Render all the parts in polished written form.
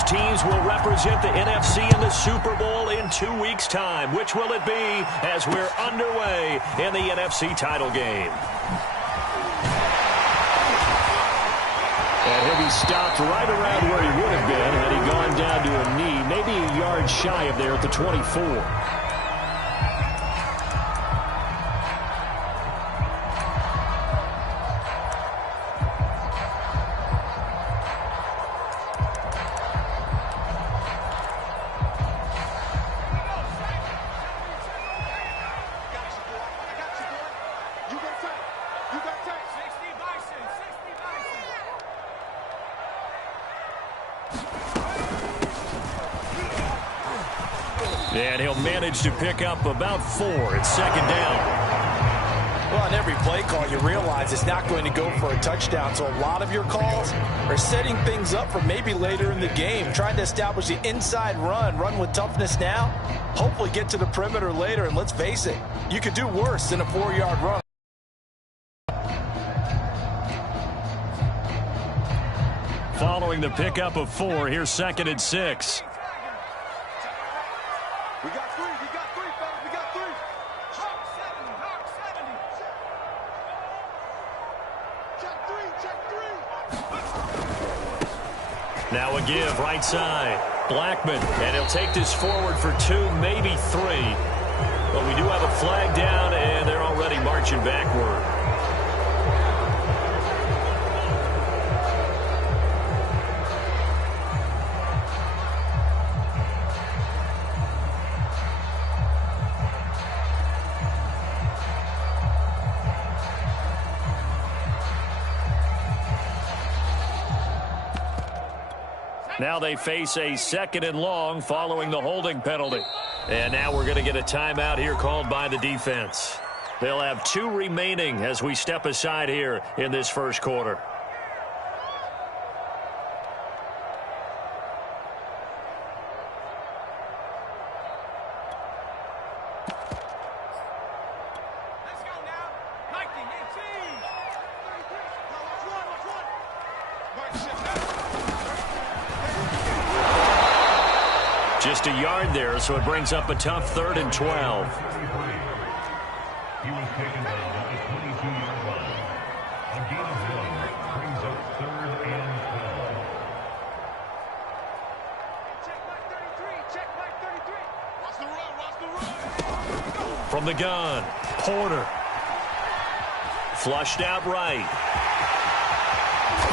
these teams will represent the NFC in the Super Bowl in 2 weeks' time. Which will it be as we're underway in the NFC title game? And he'll be stopped right around where he would have been had he gone down to a knee, maybe a yard shy of there at the 24. And he'll manage to pick up about 4. It's second down. Well, on every play call, you realize it's not going to go for a touchdown. So a lot of your calls are setting things up for maybe later in the game, trying to establish the inside run with toughness now, hopefully get to the perimeter later. And let's face it, you could do worse than a 4-yard run. Following the pickup of 4, here's second and 6. We got 3, fellas, we got 3. Hawk 70. Check 3. Now a give, right side. Blackman, and he'll take this forward for 2, maybe 3. But we do have a flag down, and they're already marching backward. Now they face a second and long following the holding penalty. And now we're going to get a timeout here called by the defense. They'll have 2 remaining as we step aside here in this first quarter. Just a yard there, so it brings up a tough 3rd and 12. He was taken down at the 22-yard line. A gain of 1 brings up 3rd and 12. Check my 33. Watch the run. From the gun, Porter. Flushed out right.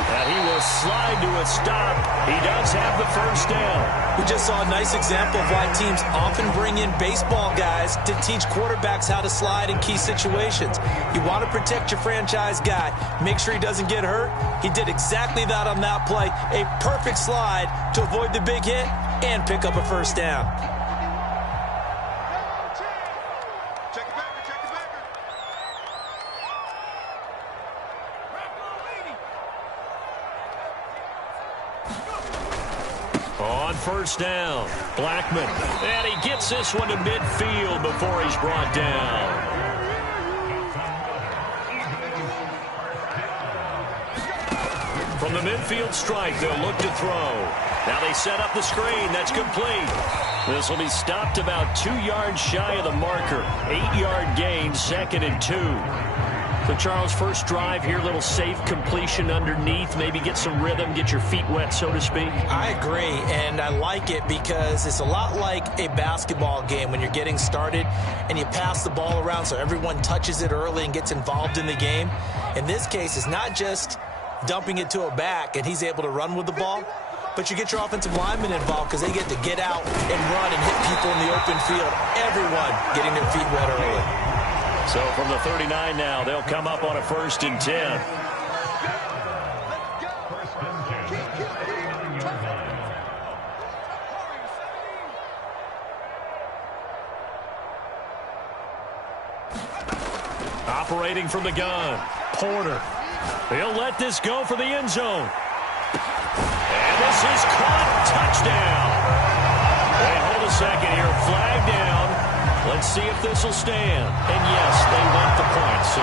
And he will slide to a stop. He does have the first down. We just saw a nice example of why teams often bring in baseball guys to teach quarterbacks how to slide in key situations. You want to protect your franchise guy. Make sure he doesn't get hurt. He did exactly that on that play. A perfect slide to avoid the big hit and pick up a first down. On first down, Blackman. And he gets this one to midfield before he's brought down. From the midfield stripe, they'll look to throw. Now they set up the screen. That's complete. This will be stopped about 2 yards shy of the marker. 8-yard gain, 2nd and 2. So, Charles, first drive here, little safe completion underneath, maybe get some rhythm, get your feet wet, so to speak. I agree, and I like it because it's a lot like a basketball game when you're getting started and you pass the ball around so everyone touches it early and gets involved in the game. In this case, it's not just dumping it to a back and he's able to run with the ball, but you get your offensive linemen involved because they get to get out and run and hit people in the open field. Everyone getting their feet wet early. So from the 39 now, they'll come up on a 1st and 10. Operating from the gun, Porter. He'll let this go for the end zone. And this is caught. Touchdown. Wait, hold a second here. Flag down. Let's see if this will stand. And yes, they want the points. So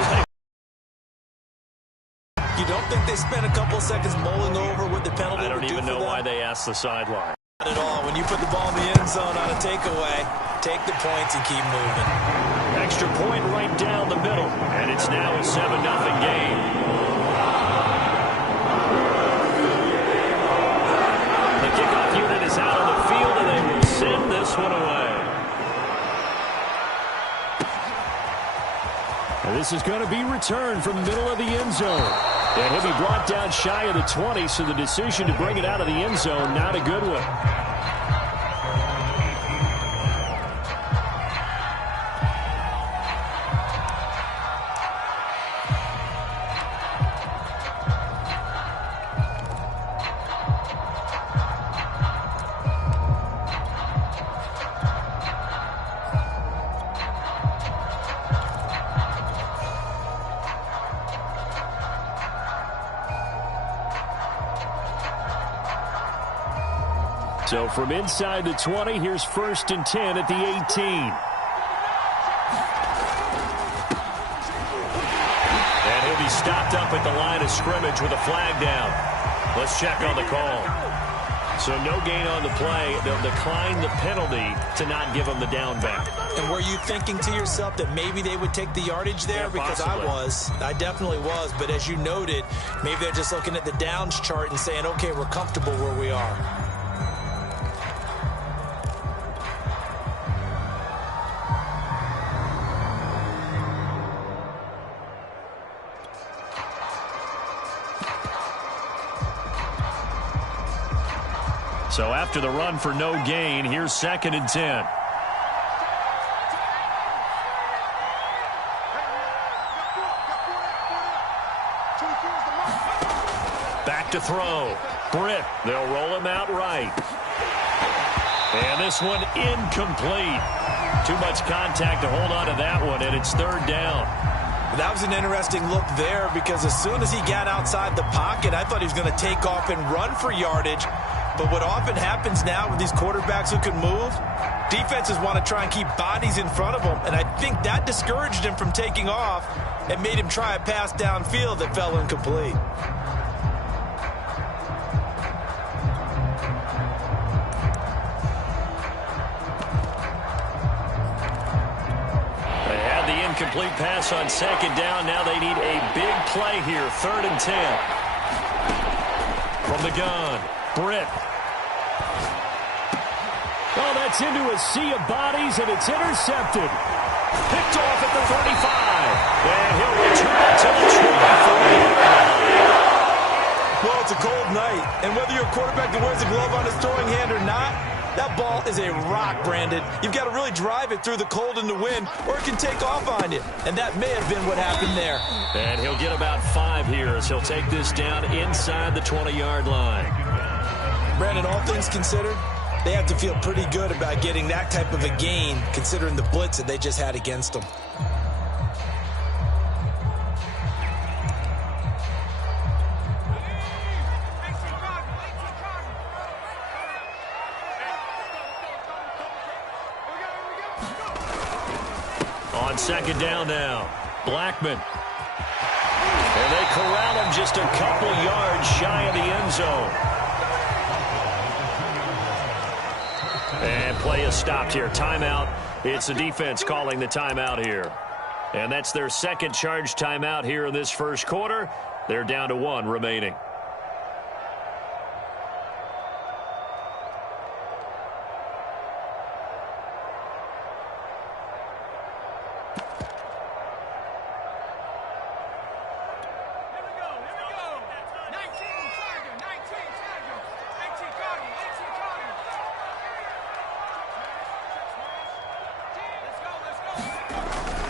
you don't think they spent a couple seconds mulling over what the penalty would do for them? I don't even know why they asked the sideline. Not at all. When you put the ball in the end zone on a takeaway, take the points and keep moving. Extra point right down the middle, and it's now a 7-0 game. The kickoff unit is out on the field, and they will send this one away. And this is going to be returned from the middle of the end zone. And he'll be brought down shy of the 20, so the decision to bring it out of the end zone, not a good one. So from inside the 20, here's 1st and 10 at the 18. And he'll be stopped up at the line of scrimmage with a flag down. Let's check on the call. So no gain on the play. They'll decline the penalty to not give him the down back. And were you thinking to yourself that maybe they would take the yardage there? Yeah, because possibly. I definitely was. But as you noted, maybe they're just looking at the downs chart and saying, okay, we're comfortable where we are. So after the run for no gain, here's 2nd and 10. Back to throw. Britt, they'll roll him out right. And this one incomplete. Too much contact to hold on to that one, and it's 3rd down. That was an interesting look there because as soon as he got outside the pocket, I thought he was going to take off and run for yardage. But what often happens now with these quarterbacks who can move, defenses want to try and keep bodies in front of them. And I think that discouraged him from taking off and made him try a pass downfield that fell incomplete. They had the incomplete pass on 2nd down. Now they need a big play here. 3rd and 10. From the gun. Britt. Oh, that's into a sea of bodies, and it's intercepted. Picked off at the 35. And he'll return it to the 24. Well, it's a cold night, and whether you're a quarterback that wears a glove on his throwing hand or not, that ball is a rock, Brandon. You've got to really drive it through the cold and the wind, or it can take off on you. And that may have been what happened there. And he'll get about 5 here as he'll take this down inside the 20-yard line. Brandon, all things considered, they have to feel pretty good about getting that type of a gain, considering the blitz that they just had against them. On 2nd down now, Blackman. And they corral him just a couple yards shy of the end zone. And play is stopped here. Timeout. It's the defense calling the timeout here. And that's their 2nd charge timeout here in this 1st quarter. They're down to 1 remaining.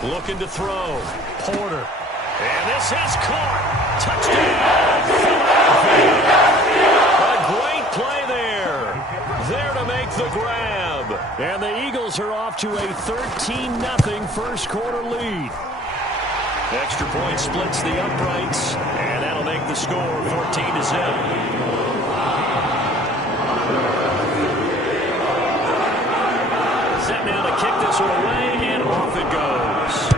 Looking to throw. Porter. And this is caught. Touchdown. A great play there. There to make the grab. And the Eagles are off to a 13-0 1st quarter lead. Extra point splits the uprights. And that'll make the score 14-7. Set now to kick this one away, and off it goes.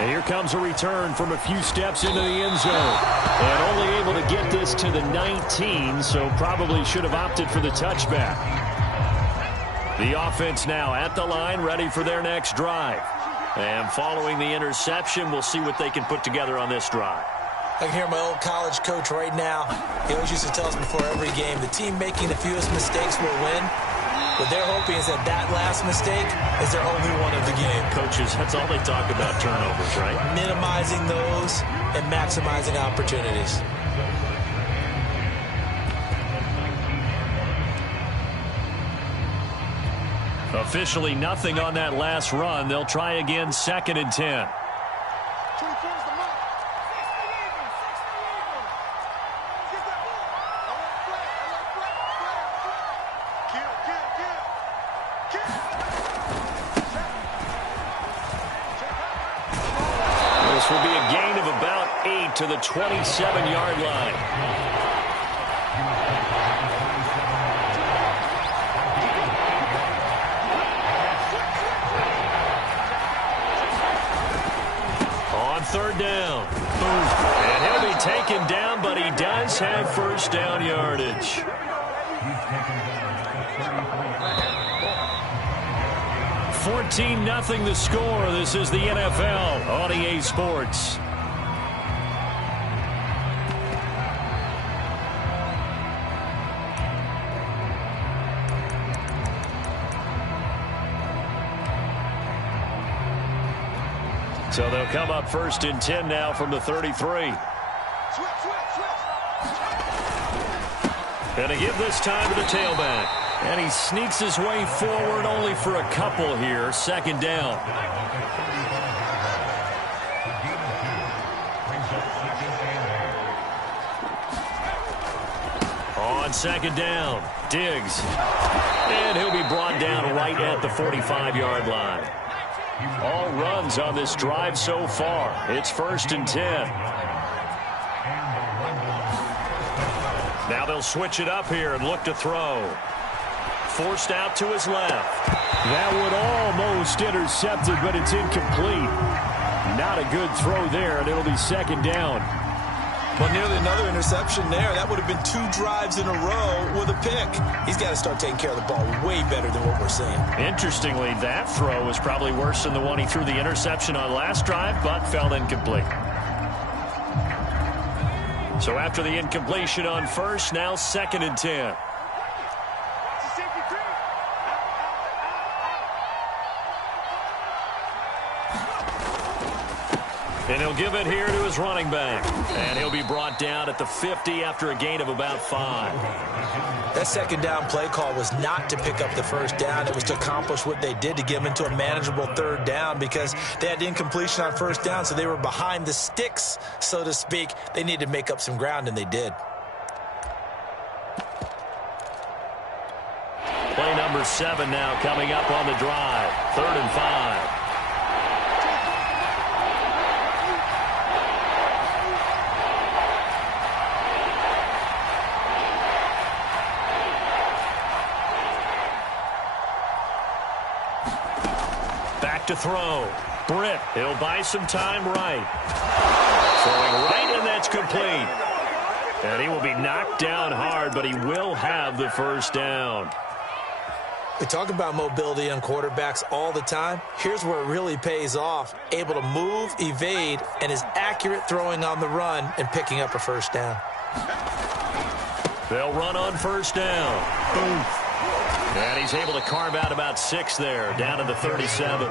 And here comes a return from a few steps into the end zone. And only able to get this to the 19, so probably should have opted for the touchback. The offense now at the line, ready for their next drive. And following the interception, we'll see what they can put together on this drive. I can hear my old college coach right now. He always used to tell us before every game, the team making the fewest mistakes will win. What they're hoping is that that last mistake is their only one of the game. Coaches, that's all they talk about, turnovers, right? Minimizing those and maximizing opportunities. Officially nothing on that last run. They'll try again, 2nd and 10. 24 is the mark. 60 Eagles. Get that ball. I want flag. Kill. This will be a gain of about 8 to the 27-yard line. On 3rd down. And he'll be taken down, but he does have first down yardage. 14-0 the score. This is the NFL on EA Sports. So they'll come up 1st and 10 now from the 33. And to give this time to the tailback. And he sneaks his way forward only for a couple here. 2nd down. On 2nd down, Diggs. And he'll be brought down right at the 45-yard line. All runs on this drive so far. It's 1st and 10. Now they'll switch it up here and look to throw. Forced out to his left. That would almost intercept it, but it's incomplete. Not a good throw there, and it'll be 2nd down. Well, nearly another interception there. That would have been 2 drives in a row with a pick. He's got to start taking care of the ball way better than what we're seeing. Interestingly, that throw was probably worse than the one he threw the interception on last drive, but fell incomplete. So after the incompletion on 1st, now 2nd and 10. And he'll give it here to his running back. And he'll be brought down at the 50 after a gain of about 5. That 2nd down play call was not to pick up the 1st down. It was to accomplish what they did to get them into a manageable 3rd down because they had incompletion on 1st down, so they were behind the sticks, so to speak. They needed to make up some ground, and they did. Play number 7 now coming up on the drive. 3rd and 5. To throw. Britt, he'll buy some time right. Throwing right, and that's complete. And he will be knocked down hard, but he will have the 1st down. We talk about mobility on quarterbacks all the time. Here's where it really pays off. Able to move, evade, and is accurate throwing on the run and picking up a 1st down. They'll run on 1st down. Boom. And he's able to carve out about 6 there, down to the 37.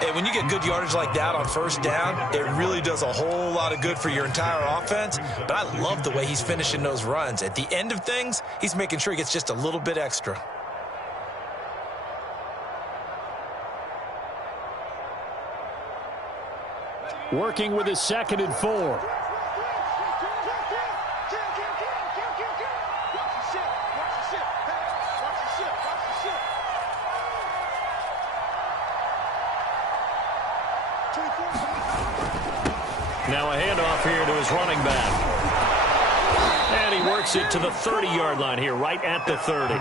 Hey, when you get good yardage like that on 1st down, it really does a whole lot of good for your entire offense. But I love the way he's finishing those runs. At the end of things, he's making sure he gets just a little bit extra. Working with his 2nd and 4. Now a handoff here to his running back. And he works it to the 30-yard line here, right at the 30.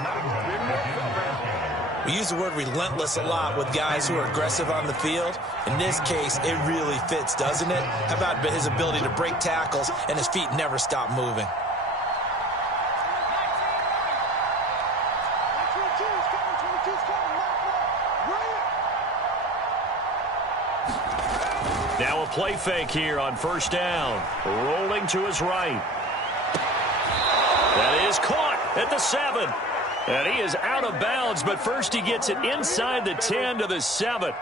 We use the word relentless a lot with guys who are aggressive on the field. In this case, it really fits, doesn't it? How about his ability to break tackles and his feet never stop moving? Now a play fake here on first down. Rolling to his right. That is caught at the 7. And he is out of bounds, but first he gets it inside the 10 to the 7.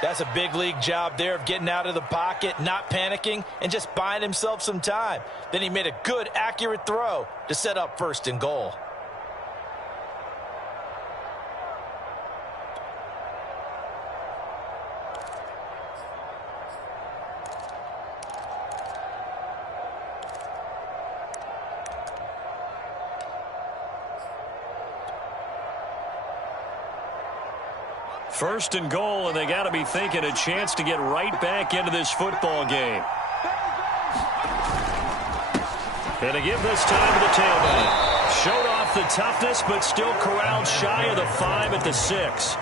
That's a big league job there of getting out of the pocket, not panicking, and just buying himself some time. Then he made a good, accurate throw to set up first and goal. First and goal, and they got to be thinking a chance to get right back into this football game. And to give this time to the tailback. Showed off the toughness, but still corralled shy of the 5 at the 6.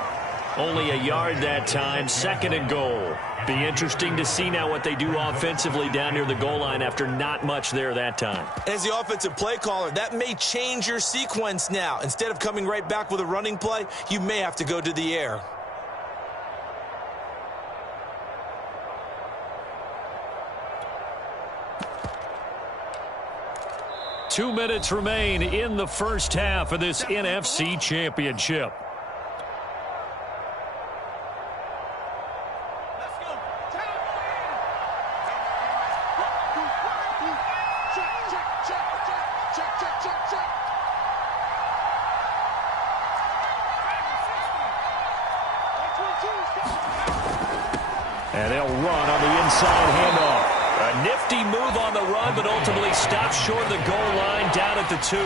Only a yard that time, second and goal. Be interesting to see now what they do offensively down near the goal line after not much there that time. As the offensive play caller, that may change your sequence now. Instead of coming right back with a running play, you may have to go to the air. 2 minutes remain in the first half of this NFC Championship. And they'll run on the inside handoff. A nifty move on the run, but ultimately stopped short of the goal line down at the 2.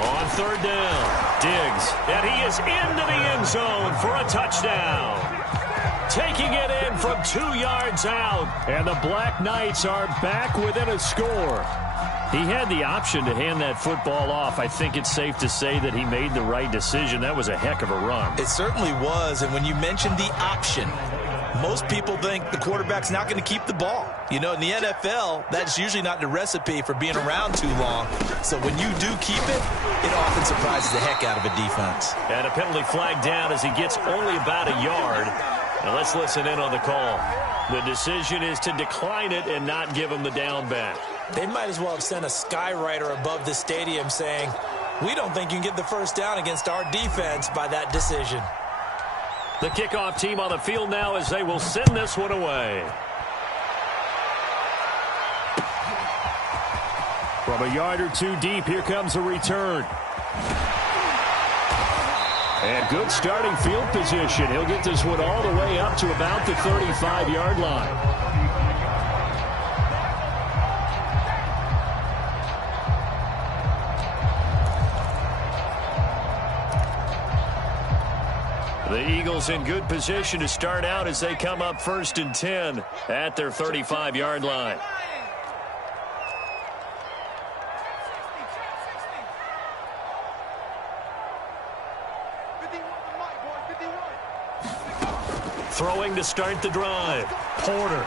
On third down, Diggs, and he is into the end zone for a touchdown. Taking it in from 2 yards out, and the Black Knights are back within a score. He had the option to hand that football off. I think it's safe to say that he made the right decision. That was a heck of a run. It certainly was, and when you mentioned the option, most people think the quarterback's not going to keep the ball. You know, in the NFL, that's usually not the recipe for being around too long. So when you do keep it, it often surprises the heck out of a defense. And a penalty flag down as he gets only about a yard. Now let's listen in on the call. The decision is to decline it and not give him the down back. They might as well have sent a skywriter above the stadium saying, we don't think you can get the first down against our defense by that decision. The kickoff team on the field now as they will send this one away. From a yard or 2 deep, here comes a return. And good starting field position. He'll get this one all the way up to about the 35-yard line. The Eagles in good position to start out as they come up first and 10 at their 35-yard line. Throwing to start the drive. Porter.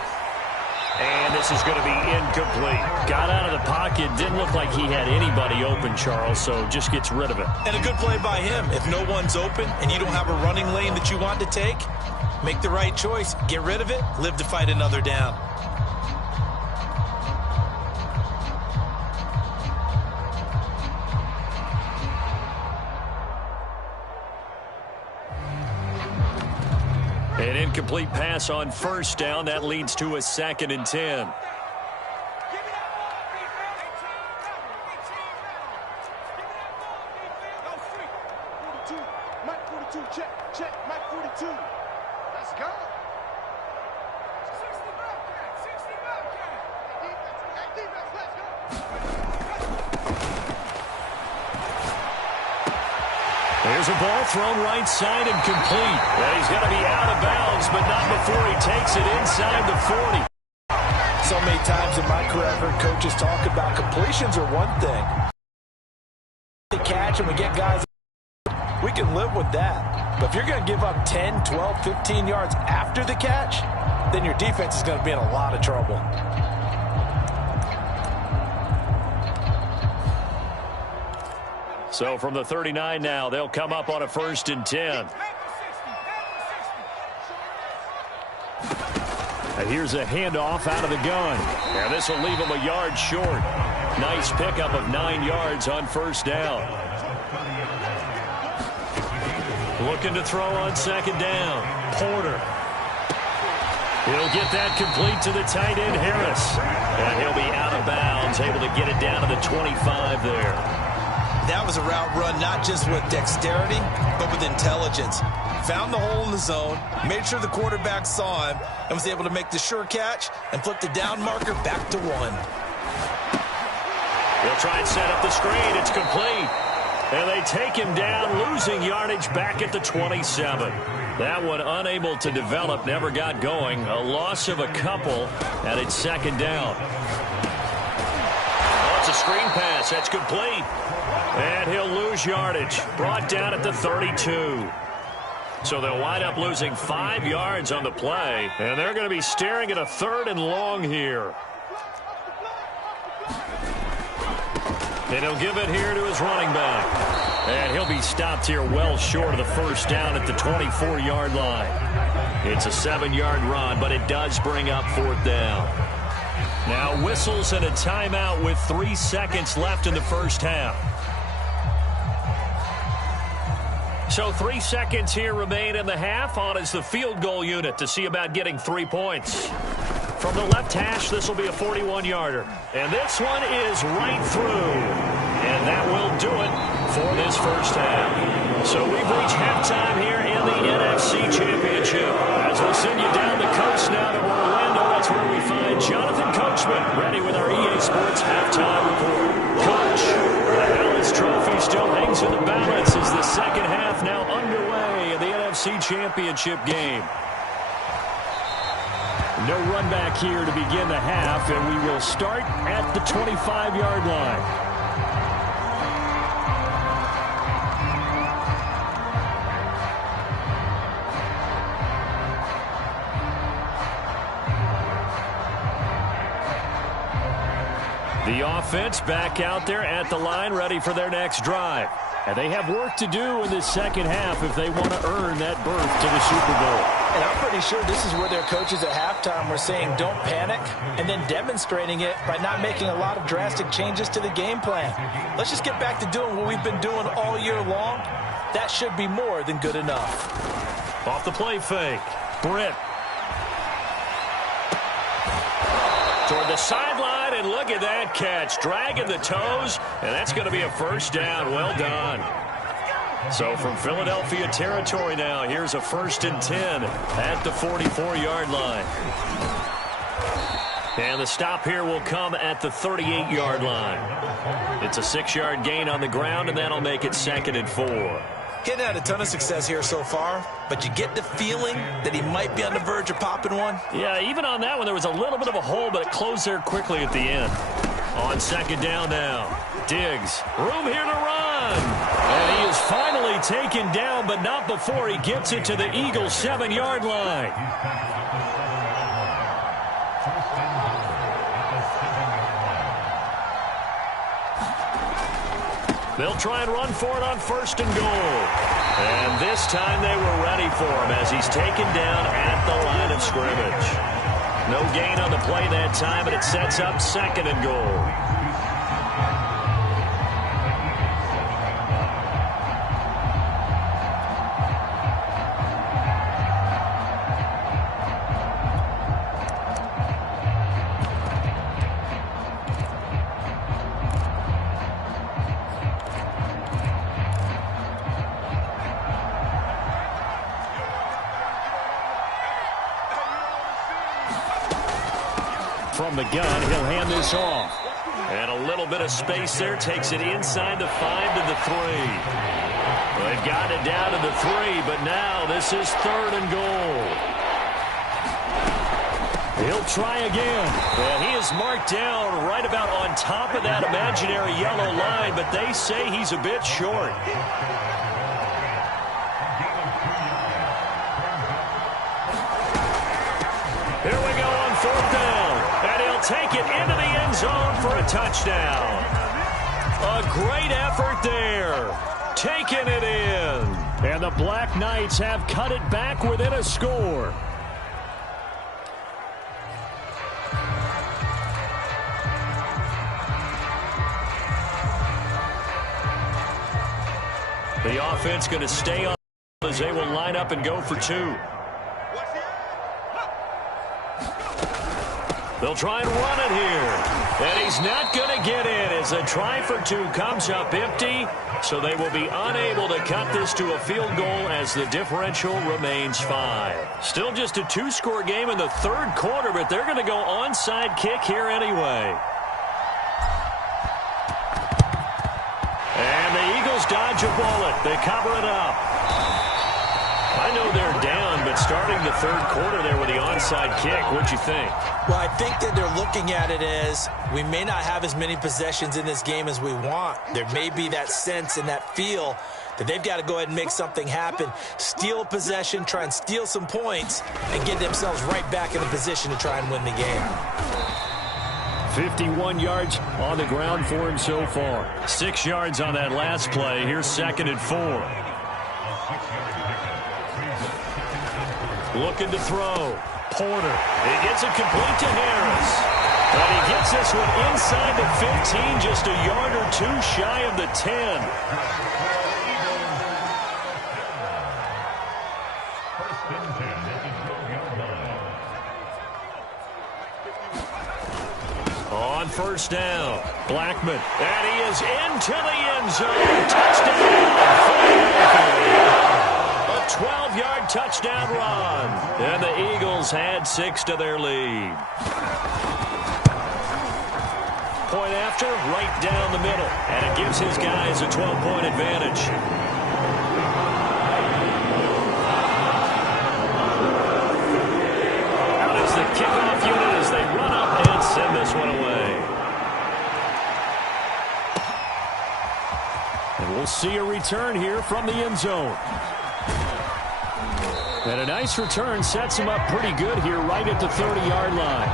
And this is going to be incomplete. Got out of the pocket. Didn't look like he had anybody open, Charles, so just gets rid of it. And a good play by him. If no one's open and you don't have a running lane that you want to take, make the right choice. Get rid of it. Live to fight another down. An incomplete pass on first down. That leads to a 2nd and 10. Mike 42, check, Mike 42. Let's go. 60 Bobcat. Defense, let's go. There's a ball thrown right side and complete. And he's going to be out of bounds, but not before he takes it inside the 40. So So many times in my career, I've heard coaches talk about completions are one thing. The catch and we get guys, we can live with that. But if you're going to give up 10, 12, 15 yards after the catch, then your defense is going to be in a lot of trouble. So from the 39 now, they'll come up on a 1st and 10. And here's a handoff out of the gun. And this will leave him a yard short. Nice pickup of 9 yards on 1st down. Looking to throw on 2nd down. Porter. He'll get that complete to the tight end, Harris. And he'll be out of bounds, able to get it down to the 25 there. That was a route run not just with dexterity, but with intelligence. Found the hole in the zone, made sure the quarterback saw him, and was able to make the sure catch and flip the down marker back to 1. They'll try and set up the screen. It's complete. And they take him down, losing yardage back at the 27. That one unable to develop, never got going. A loss of a couple, and it's 2nd down. Oh, it's a screen pass. That's complete. And he'll lose yardage. Brought down at the 32. So they'll wind up losing 5 yards on the play. And they're going to be staring at a 3rd and long here. And he'll give it here to his running back. And he'll be stopped here well short of the 1st down at the 24-yard line. It's a 7-yard run, but it does bring up 4th down. Now whistles and a timeout with 3 seconds left in the 1st half. So 3 seconds here remain in the half. On is the field goal unit to see about getting 3 points. From the left hash, this will be a 41-yarder. And this one is right through. And that will do it for this 1st half. So we've reached halftime here in the NFC Championship. As we'll send you down the coast now to Orlando, that's where we find Jonathan Coachman ready with our EA Sports halftime report. Coach, the Hallis Trophy still hangs in the balance as the 2nd half now underway in the NFC Championship game. No run back here to begin the half, and we will start at the 25-yard line. The offense back out there at the line, ready for their next drive. And they have work to do in this 2nd half if they want to earn that berth to the Super Bowl. And I'm pretty sure this is where their coaches at halftime were saying don't panic, and then demonstrating it by not making a lot of drastic changes to the game plan. Let's just get back to doing what we've been doing all year long. That should be more than good enough. Off the play fake. Britt. Toward the sideline, and look at that catch. Dragging the toes, and that's going to be a 1st down. Well done. So from Philadelphia territory now, here's a 1st and 10 at the 44-yard line. And the stop here will come at the 38-yard line. It's a 6-yard gain on the ground, and that'll make it 2nd and 4. Getting had a ton of success here so far, but you get the feeling that he might be on the verge of popping one. Yeah, even on that one, there was a little bit of a hole, but it closed there quickly at the end. On 2nd down now, Diggs, room here to run. And he is finally taken down, but not before he gets it to the Eagles' 7-yard line. They'll try and run for it on 1st and goal. And this time they were ready for him as he's taken down at the line of scrimmage. No gain on the play that time, and it sets up 2nd and goal. From the gun, he'll hand this off. And a little bit of space there, takes it inside the 5 to the 3. They've got it down to the 3, but now this is 3rd and goal. He'll try again. And he is marked down right about on top of that imaginary yellow line, but they say he's a bit short. Here we go on 4th down. And he'll take it into the end zone for a touchdown. A great effort there. Taking it in. And the Black Knights have cut it back within a score. The offense going to stay on as they will line up and go for 2. They'll try and run it here. And he's not going to get in as a try for 2 comes up empty. So they will be unable to cut this to a field goal as the differential remains 5. Still just a 2-score game in the 3rd quarter, but they're going to go onside kick here anyway. And the Eagles dodge a bullet. They cover it up. I know they're down, but starting the 3rd quarter there with the onside kick, what'd you think? Well, I think that they're looking at it as we may not have as many possessions in this game as we want. There may be that sense and that feel that they've got to go ahead and make something happen, steal a possession, try and steal some points, and get themselves right back in a position to try and win the game. 51 yards on the ground for him so far. 6 yards on that last play. Here's 2nd and 4. Looking to throw. Porter. He gets it complete to Harris. And he gets this one inside the 15, just a yard or 2 shy of the 10. On 1st down, Blackman. And he is into the end zone. Touchdown. A 12-yard touchdown run. And the Eagles had 6 to their lead. Point after, right down the middle. And it gives his guys a 12-point advantage. Out is the kickoff unit as they run up and send this one away. And we'll see a return here from the end zone. And a nice return sets him up pretty good here right at the 30-yard line.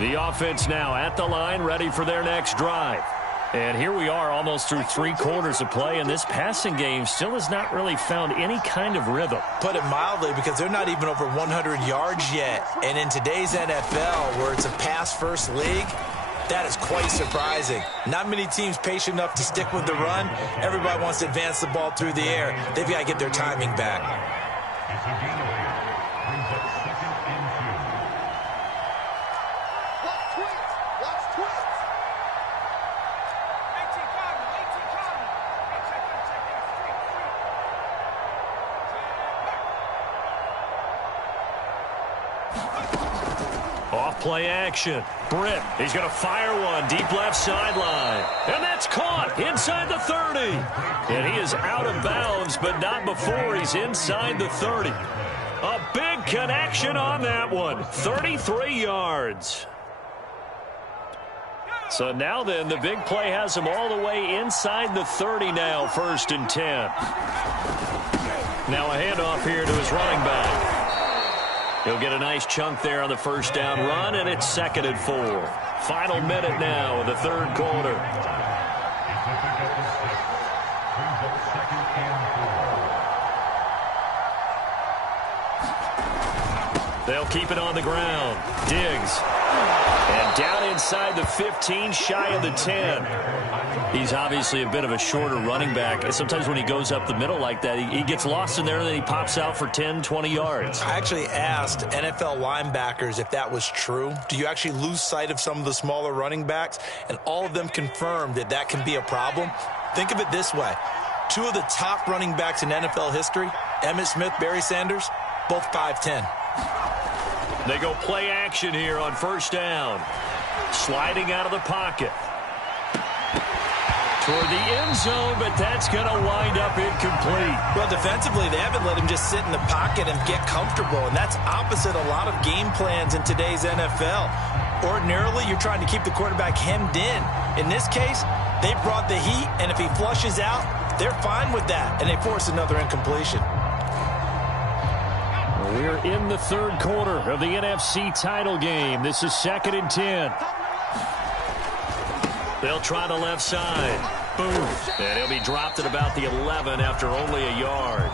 The offense now at the line, ready for their next drive. And here we are almost through 3 quarters of play, and this passing game still has not really found any kind of rhythm. Put it mildly, because they're not even over 100 yards yet. And in today's NFL, where it's a pass-first league, that is quite surprising. Not many teams patient enough to stick with the run. Everybody wants to advance the ball through the air. They've got to get their timing back. It's a gain of 8. Brings up 2nd and 2. Watch twins. Watch twins. 18 Cardinal. 18 Cardinal. Hey, check in. Off play action. Britt, he's going to fire one deep left sideline. And that's caught inside the 30. And he is out of bounds, but not before he's inside the 30. A big connection on that one. 33 yards. So now then, the big play has him all the way inside the 30 now, 1st and 10. Now a handoff here to his running back. He'll get a nice chunk there on the 1st down run, and it's 2nd and 4. Final minute now of the 3rd quarter. They'll keep it on the ground. Diggs. And down inside the 15, shy of the 10. He's obviously a bit of a shorter running back. And sometimes when he goes up the middle like that, he gets lost in there, and then he pops out for 10, 20 yards. I actually asked NFL linebackers if that was true. Do you actually lose sight of some of the smaller running backs? And all of them confirmed that that can be a problem. Think of it this way. 2 of the top running backs in NFL history, Emmitt Smith, Barry Sanders, both 5'10". They go play action here on first down. Sliding out of the pocket. Toward the end zone, but that's going to wind up incomplete. Well, defensively, they haven't let him just sit in the pocket and get comfortable, and that's opposite a lot of game plans in today's NFL. Ordinarily, you're trying to keep the quarterback hemmed in. In this case, they brought the heat, and if he flushes out, they're fine with that, and they force another incompletion. We're in the third quarter of the NFC title game. This is 2nd and 10. They'll try the left side. Boom. And he'll be dropped at about the 11 after only a yard.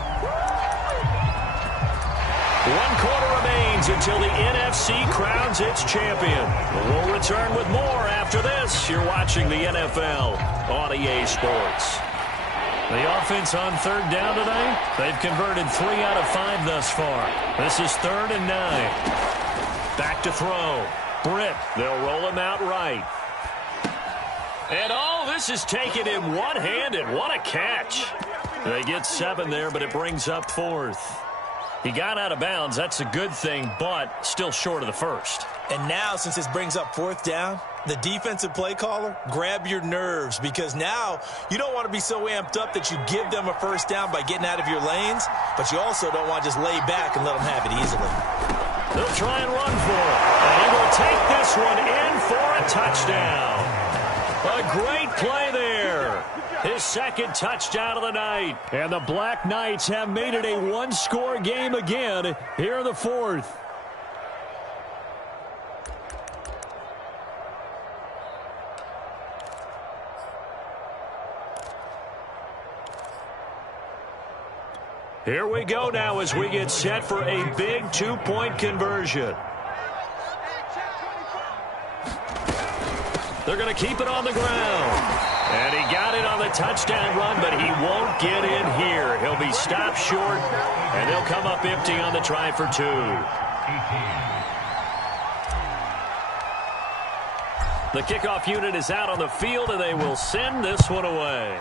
1 quarter remains until the NFC crowns its champion. We'll return with more after this. You're watching the NFL on EA Sports. The offense on third down tonight, they've converted 3 out of 5 thus far. This is 3rd and 9. Back to throw. Britt, they'll roll him out right. And this is taken in one-handed. What a catch. They get 7 there, but it brings up 4th. He got out of bounds. That's a good thing, but still short of the first. And now, since this brings up 4th down, the defensive play caller, grab your nerves, because now you don't want to be so amped up that you give them a first down by getting out of your lanes, but you also don't want to just lay back and let them have it easily. They'll try and run for it. And he will take this one in for a touchdown. A great play there. His 2nd touchdown of the night. And the Black Knights have made it a one-score game again here in the 4th. Here we go now as we get set for a big 2-point conversion. They're going to keep it on the ground. And he got it on the touchdown run, but he won't get in here. He'll be stopped short, and they'll come up empty on the try for 2. The kickoff unit is out on the field, and they will send this one away.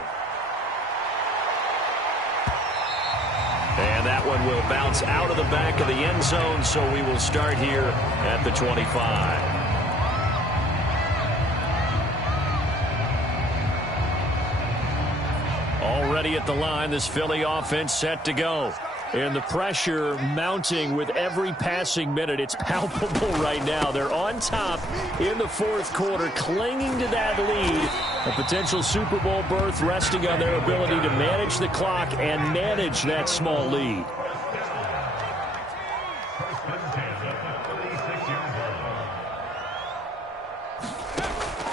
And that one will bounce out of the back of the end zone, so we will start here at the 25. Already at the line, this Philly offense set to go. And the pressure mounting with every passing minute. It's palpable right now. They're on top in the 4th quarter, clinging to that lead. A potential Super Bowl berth resting on their ability to manage the clock and manage that small lead.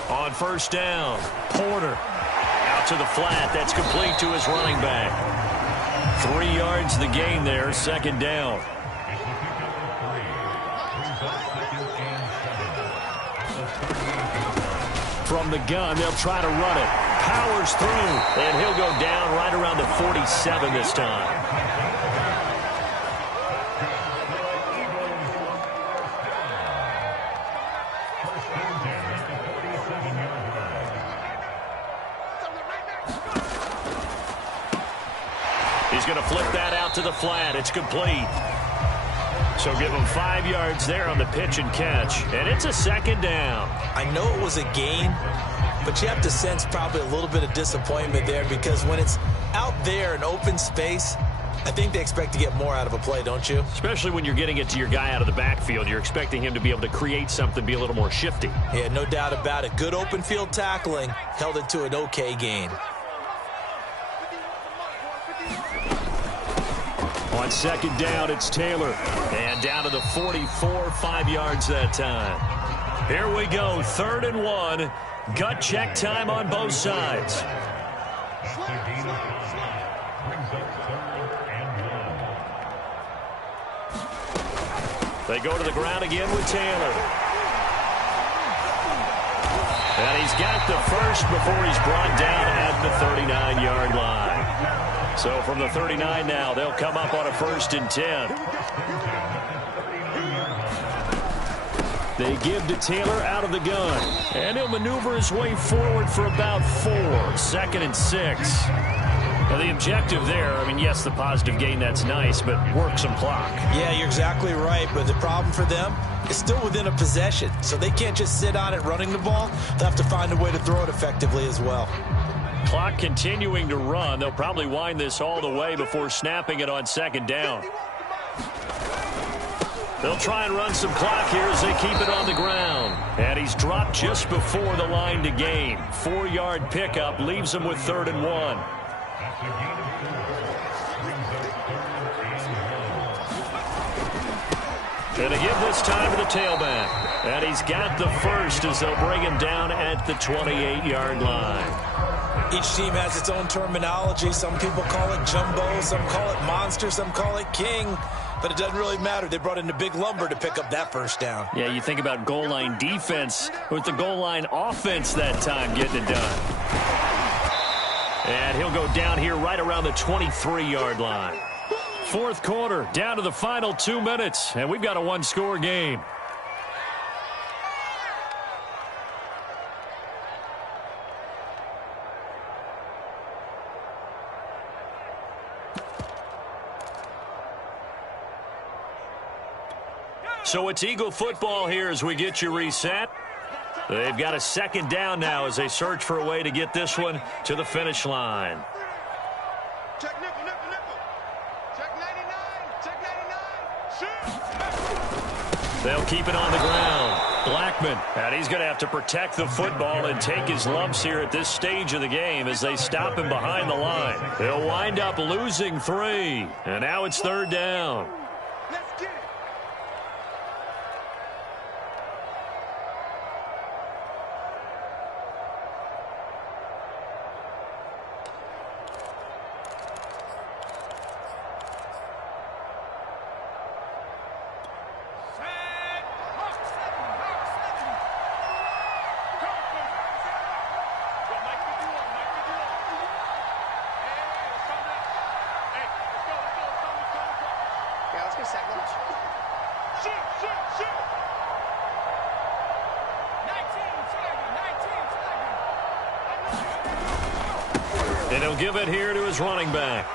On first down, Porter. Out to the flat. That's complete to his running back. 3 yards the gain there. 2nd down. From the gun, they'll try to run it. Powers through, and he'll go down right around the 47 this time. He's going to flip that out to the flat. It's complete. So give him 5 yards there on the pitch and catch. And it's a 2nd down. I know it was a gain, but you have to sense probably a little bit of disappointment there, because when it's out there in open space, I think they expect to get more out of a play, don't you? Especially when you're getting it to your guy out of the backfield. You're expecting him to be able to create something, be a little more shifty. Yeah, no doubt about it. Good open field tackling held it to an okay gain. On 2nd down, it's Taylor. And down to the 44, 5 yards that time. Here we go, 3rd and 1. Gut check time on both sides. They go to the ground again with Taylor. And he's got the first before he's brought down at the 39-yard line. So from the 39 now, they'll come up on a 1st and 10. They give to Taylor out of the gun. And he'll maneuver his way forward for about 4. 2nd and 6. Now, the objective there, I mean, yes, the positive gain, that's nice, but work some clock. Yeah, you're exactly right, but the problem for them is still within a possession, so they can't just sit on it running the ball. They'll have to find a way to throw it effectively as well. Clock continuing to run. They'll probably wind this all the way before snapping it on second down. They'll try and run some clock here as they keep it on the ground. And he's dropped just before the line to gain. 4-yard pickup leaves him with 3rd and 1. That's a gain of 4. Brings up 3rd and 1. And to give this time to the tailback. And he's got the first as they'll bring him down at the 28-yard line. Each team has its own terminology. Some people call it jumbo, some call it monster, some call it king. But it doesn't really matter. They brought in the big lumber to pick up that first down. Yeah, you think about goal line defense with the goal line offense that time getting it done. And he'll go down here right around the 23-yard line. 4th quarter, down to the final 2 minutes, and we've got a 1-score game. So it's Eagle football here as we get you reset. They've got a 2nd down now as they search for a way to get this one to the finish line. Check nickel, nickel, nickel. Check 99. Check 99. Shoot. They'll keep it on the ground. Blackman, and he's going to have to protect the football and take his lumps here at this stage of the game as they stop him behind the line. They'll wind up losing 3, and now it's 3rd down. Let's get it. And he'll give it here to his running back.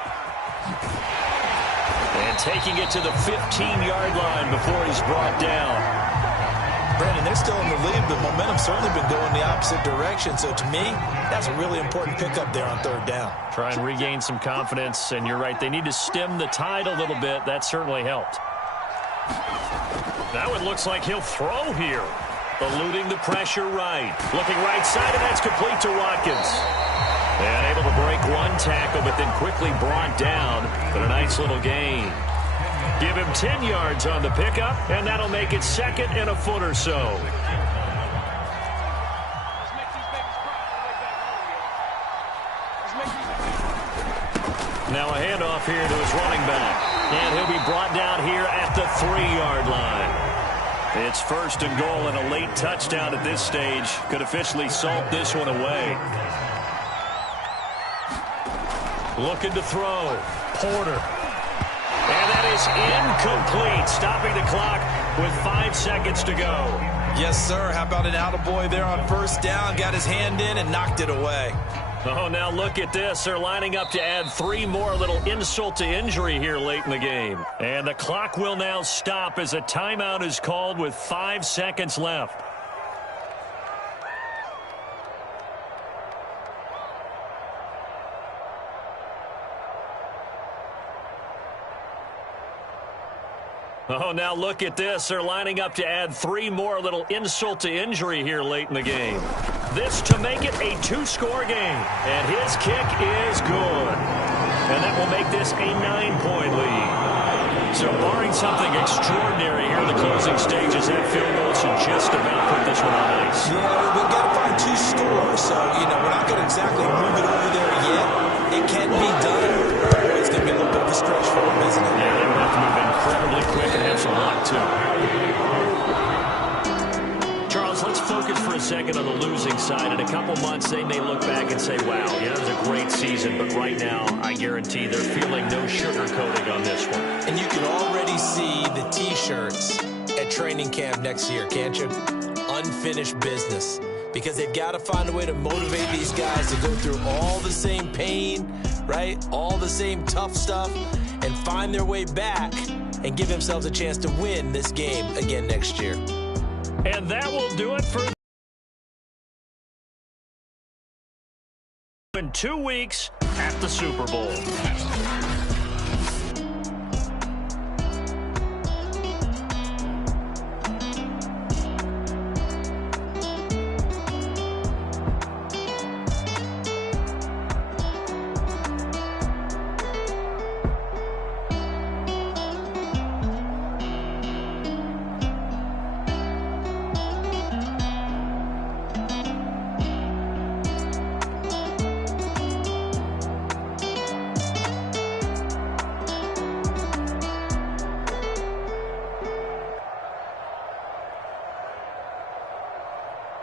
And taking it to the 15-yard line before he's brought down. Brandon, they're still in the lead, but momentum's certainly been going the opposite direction. So to me, that's a really important pickup there on 3rd down. Try and regain some confidence, and you're right, they need to stem the tide a little bit. That certainly helped. Now it looks like he'll throw here. Eluding the pressure right. Looking right side, and that's complete to Watkins. And able to break one tackle, but then quickly brought down. But a nice little gain. Give him 10 yards on the pickup, and that'll make it 2nd and a foot or so. Now a handoff here to his running back. And he'll be brought down here at the 3-yard line. It's 1st and goal, and a late touchdown at this stage could officially salt this one away. Looking to throw. Porter. And that is incomplete, stopping the clock with 5 seconds to go. Yes, sir. How about an attaboy there on 1st down? Got his hand in and knocked it away. Oh, now look at this. They're lining up to add 3 more, a little insult to injury here late in the game. And the clock will now stop as a timeout is called with 5 seconds left. Oh, now look at this. They're lining up to add 3 more, a little insult to injury here late in the game. This to make it a 2-score game. And his kick is good. And that will make this a 9-point lead. So barring something extraordinary here in the closing stages, that field goal should just about put this one on ice. Yeah, we've got to find 2 scores. So, we're not going to exactly move it over there yet. It can be done. It's going to be a little bit of a stretch for them, isn't it? Yeah, they would have to move incredibly quick and have some luck, too. Charles, let's focus for a second on the losing side. In a couple months, they may look back and say, wow, yeah, it was a great season. But right now, I guarantee they're feeling no sugarcoating on this one. And you can already see the T-shirts at training camp next year, can't you? Unfinished business. Because they've got to find a way to motivate these guys to go through all the same pain, right? All the same tough stuff, and find their way back and give themselves a chance to win this game again next year. And that will do it for in 2 weeks at the Super Bowl.